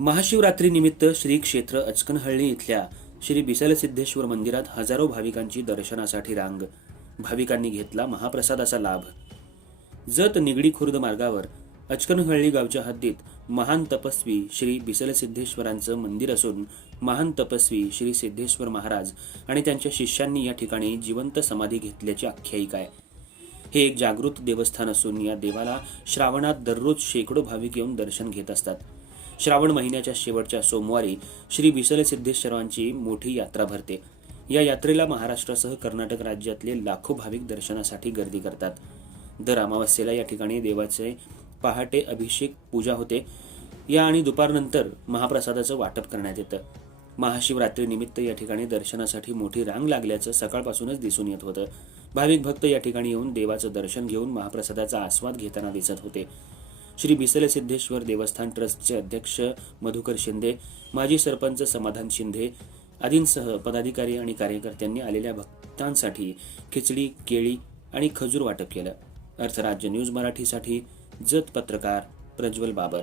महाशिवरात्रीनिमित्त श्री क्षेत्र अचकनहळ्ळी इथल्या श्री बिसलसिद्धेश्वर मंदिरात हजारो भाविकांची दर्शनासाठी रांग. भाविकांनी घेतला महाप्रसादाचा लाभ. जत निगडी खुर्द मार्गावर अचकनहळ्ळी गावच्या हद्दीत महान तपस्वी श्री बिसलसिद्धेश्वरांचं मंदिर असून महान तपस्वी श्री सिद्धेश्वर महाराज आणि त्यांच्या शिष्यांनी या ठिकाणी जिवंत समाधी घेतल्याची आख्यायिका आहे. हे एक जागृत देवस्थान असून या देवाला श्रावणात दररोज शेकडो भाविक येऊन दर्शन घेत असतात. श्रावण महिन्याच्या शेवटच्या सोमवारी श्री बिसलसिद्धेश्वरांची मोठी यात्रा भरते. या यात्रेला महाराष्ट्रासह कर्नाटक राज्यातले लाखो भाविक दर्शनासाठी गर्दी करतात. दर अमावस्येला या ठिकाणी देवाचे पहाटे अभिषेक पूजा होते. या आणि दुपारनंतर महाप्रसादाचं वाटप करण्यात येतं. महाशिवरात्रीनिमित्त या ठिकाणी दर्शनासाठी मोठी रांग लागल्याचं सकाळपासूनच दिसून येत होतं. भाविक भक्त या ठिकाणी येऊन देवाचं दर्शन घेऊन महाप्रसादाचा आस्वाद घेताना दिसत होते. श्री बिसल सिद्धेश्वर देवस्थान ट्रस्टचे अध्यक्ष मधुकर शिंदे माजी सरपंच समाधान शिंदे आदींसह पदाधिकारी आणि कार्यकर्त्यांनी आलेल्या भक्तांसाठी खिचडी केळी आणि खजूर वाटप केलं. अर्थराज्य न्यूज मराठीसाठी जत पत्रकार प्रज्वल बाबर.